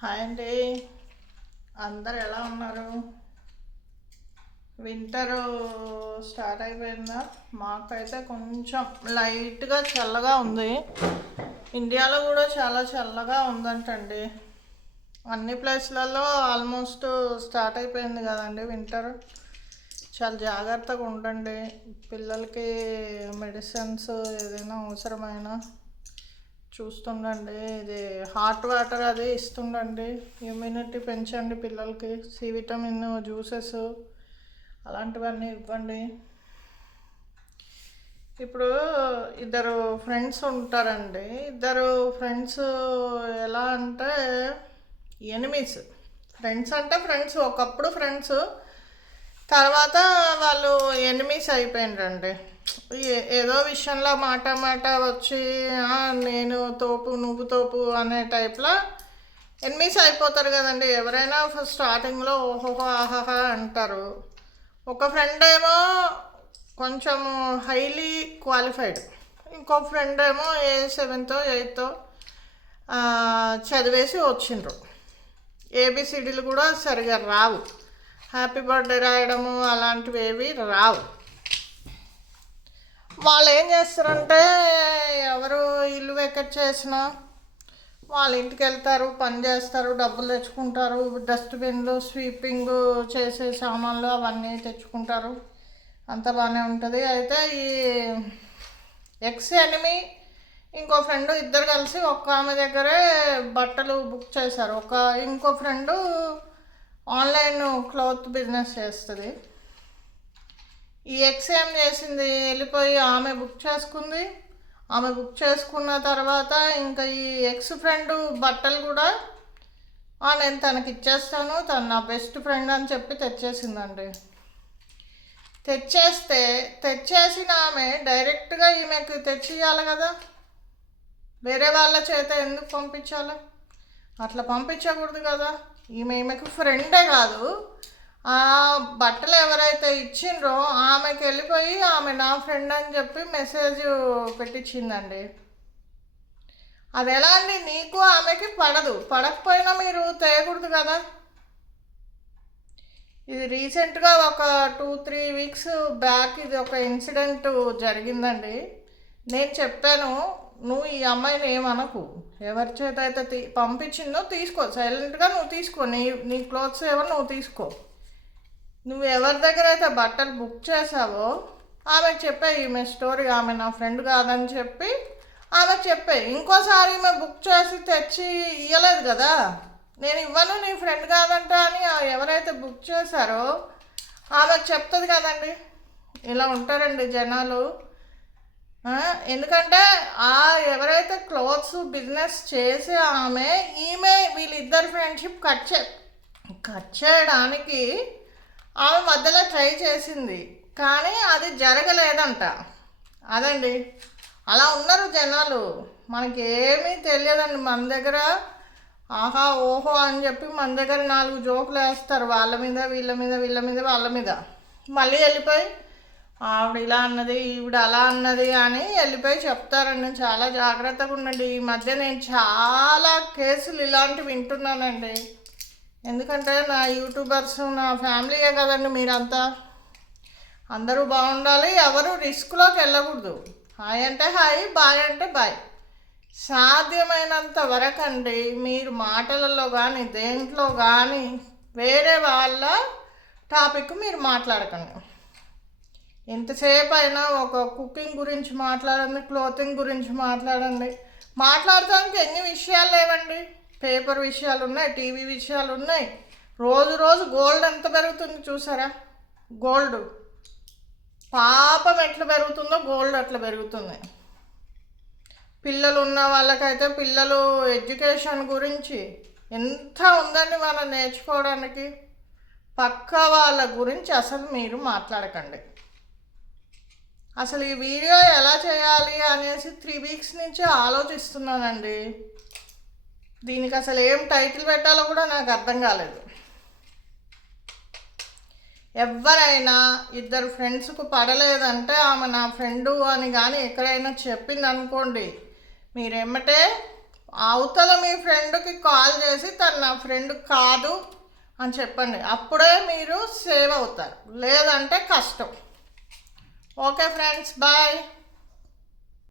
Hi అండి. అందరు ఎలా ఉన్నారు? వింటర్ స్టార్ట్ అయిపోయిందా? మాకైతే కొంచెం లైట్గా చల్లగా ఉంది. ఇండియాలో కూడా చాలా చల్లగా ఉందంటండి. అన్ని ప్లేస్లలో ఆల్మోస్ట్ స్టార్ట్ అయిపోయింది కదండి వింటర్. చాలా జాగ్రత్తగా ఉండండి. పిల్లలకి మెడిసిన్స్ ఏదైనా అవసరమైన చూస్తుండండి. ఇది హాట్ వాటర్ అది ఇస్తుండండి. ఇమ్యూనిటీ పెంచండి పిల్లలకి. సి విటమిన్ జ్యూసెస్ అలాంటివన్నీ ఇవ్వండి. ఇప్పుడు ఇద్దరు ఫ్రెండ్స్ ఉంటారండి. ఇద్దరు ఫ్రెండ్స్ ఎలా అంటే ఎనిమీస్. ఫ్రెండ్స్ అంటే ఫ్రెండ్స్, ఒకప్పుడు ఫ్రెండ్స్, తర్వాత వాళ్ళు ఎనిమీస్ అయిపోయిండ్రండి. ఏదో విషయంలో మాట మాట వచ్చి నేను తోపు నువ్వు తోపు అనే టైప్లో ఎనిమీస్ అయిపోతారు కదండి. ఎవరైనా ఫస్ట్ స్టార్టింగ్లో ఓహోహో ఆహాహా అంటారు. ఒక ఫ్రెండ్ ఏమో కొంచెం హైలీ క్వాలిఫైడ్, ఇంకో ఫ్రెండ్ ఏమో సెవెంతో ఎయిత్ చదివేసి వచ్చిండ్రు. ఏబిసిడీలు కూడా సరిగా రావు. హ్యాపీ బర్త్డే రాయడము అలాంటివి ఏవి రావు. వాళ్ళు ఏం చేస్తారంటే ఎవరు ఇల్లు వెకెట్ చేసినా వాళ్ళ ఇంటికి వెళ్తారు, పని చేస్తారు, డబ్బులు తెచ్చుకుంటారు, డస్ట్బిన్లు స్వీపింగ్ చేసే సామాన్లు అవన్నీ తెచ్చుకుంటారు. అంత బాగానే ఉంటుంది. అయితే ఈ ఎక్స్ ఎనిమి ఇంకో ఫ్రెండ్ ఇద్దరు కలిసి ఒక్క ఆమె దగ్గరే బట్టలు బుక్ చేశారు. ఇంకో ఫ్రెండు ఆన్లైన్ క్లాత్ బిజినెస్ చేస్తుంది. ఈ ఎక్స్ ఏం చేసింది, వెళ్ళిపోయి ఆమె బుక్ చేసుకుంది. ఆమె బుక్ చేసుకున్న తర్వాత ఇంకా ఈ ఎక్స్ ఫ్రెండ్ బట్టలు కూడా నేను తనకి ఇచ్చేస్తాను, తను నా బెస్ట్ ఫ్రెండ్ అని చెప్పి తెచ్చేసిందండి. తెచ్చేసిన ఆమె డైరెక్ట్గా ఈమెకు తెచ్చియాలి కదా, వేరే వాళ్ళ చేత ఎందుకు పంపించాలి? అట్లా పంపించకూడదు కదా. ఈమెకు ఫ్రెండే కాదు, ఆ బట్టలు ఎవరైతే ఇచ్చిండ్రో ఆమెకి వెళ్ళిపోయి ఆమె నా ఫ్రెండ్ అని చెప్పి మెసేజ్ పెట్టించిందండి. అది ఎలా అండి? నీకు ఆమెకి పడకపోయినా మీరు తేయకూడదు కదా. ఇది రీసెంట్గా ఒక 2-3 వీక్స్ బ్యాక్ ఇది ఒక ఇన్సిడెంట్ జరిగిందండి. నేను చెప్పాను, నువ్వు ఈ అమ్మాయిని ఏమనకు, ఎవరి చేత అయితే పంపించిందో తీసుకో, సైలెంట్గా నువ్వు తీసుకో, నీ క్లోత్స్ ఏమో నువ్వు తీసుకో. నువ్వు ఎవరి దగ్గర అయితే బట్టలు బుక్ చేసావో ఆమెకు చెప్పే ఈమె స్టోరీ, ఆమె నా ఫ్రెండ్ కాదని చెప్పి ఆమెకు చెప్పే. ఇంకోసారి ఈమె బుక్ చేసి తెచ్చి ఇవ్వలేదు కదా, నేను ఇవ్వను నీ ఫ్రెండ్ కాదంట అని ఎవరైతే బుక్ చేశారో ఆమెకు చెప్తుంది కదండి. ఇలా ఉంటారండి జనాలు. ఎందుకంటే ఎవరైతే క్లోత్స్ బిజినెస్ చేసే ఈమె వీళ్ళిద్దరు ఫ్రెండ్షిప్ కట్ చేయడానికి ఆమె మధ్యలో ట్రై చేసింది, కానీ అది జరగలేదంట. అదండి, అలా ఉన్నారు జనాలు. మనకి ఏమీ తెలియదండి. మన దగ్గర ఆహా ఓహో అని చెప్పి మన దగ్గర 4 జోకులు వేస్తారు, వాళ్ళ మీద వీళ్ళ మీద వీళ్ళ మీద వాళ్ళ మీద. మళ్ళీ వెళ్ళిపోయి ఆవిడ ఇలా అన్నది, ఈవిడ అలా అన్నది అని వెళ్ళిపోయి చెప్తారండి. చాలా జాగ్రత్తగా ఉండండి. ఈ మధ్య నేను చాలా కేసులు ఇలాంటివి వింటున్నానండి. ఎందుకంటే నా యూట్యూబర్స్ నా ఫ్యామిలీయే కదండి మీరంతా. అందరూ బాగుండాలి, ఎవరు రిస్క్లోకి వెళ్ళకూడదు. హాయ్ అంటే హాయ్, బాయ్ అంటే బాయ్. సాధ్యమైనంత వరకు అండి మీరు మాటలలో కానీ దేంట్లో కానీ వేరే వాళ్ళ టాపిక్ మీరు మాట్లాడకండి. ఎంతసేపు అయినా ఒక కుకింగ్ గురించి మాట్లాడండి, క్లోతింగ్ గురించి మాట్లాడండి. మాట్లాడటానికి ఎన్ని విషయాలు లేవండి. పేపర్ విషయాలు ఉన్నాయి, టీవీ విషయాలు ఉన్నాయి. రోజు గోల్డ్ ఎంత పెరుగుతుంది చూసారా? గోల్డ్ పాపం ఎట్లా పెరుగుతుందో గోల్డ్ అట్లా పెరుగుతుంది. పిల్లలు ఉన్న వాళ్ళకైతే పిల్లలు ఎడ్యుకేషన్ గురించి ఎంత ఉందండి మనం నేర్చుకోవడానికి. పక్క వాళ్ళ గురించి అసలు మీరు మాట్లాడకండి. అసలు ఈ వీడియో ఎలా చేయాలి అనేసి 3 వీక్స్ నుంచి ఆలోచిస్తున్నానండి. దీనికి అసలు ఏం టైటిల్ పెట్టాలో కూడా నాకు అర్థం కాలేదు. ఎవరైనా ఇద్దరు ఫ్రెండ్స్కు పడలేదంటే ఆమె నా ఫ్రెండు అని కానీ ఎక్కడైనా చెప్పింది అనుకోండి, మీరేమంటే అవతల మీ ఫ్రెండ్కి కాల్ చేసి తను నా ఫ్రెండ్ కాదు అని చెప్పండి. అప్పుడే మీరు సేవ్ అవుతారు, లేదంటే కష్టం. Okay friends, bye.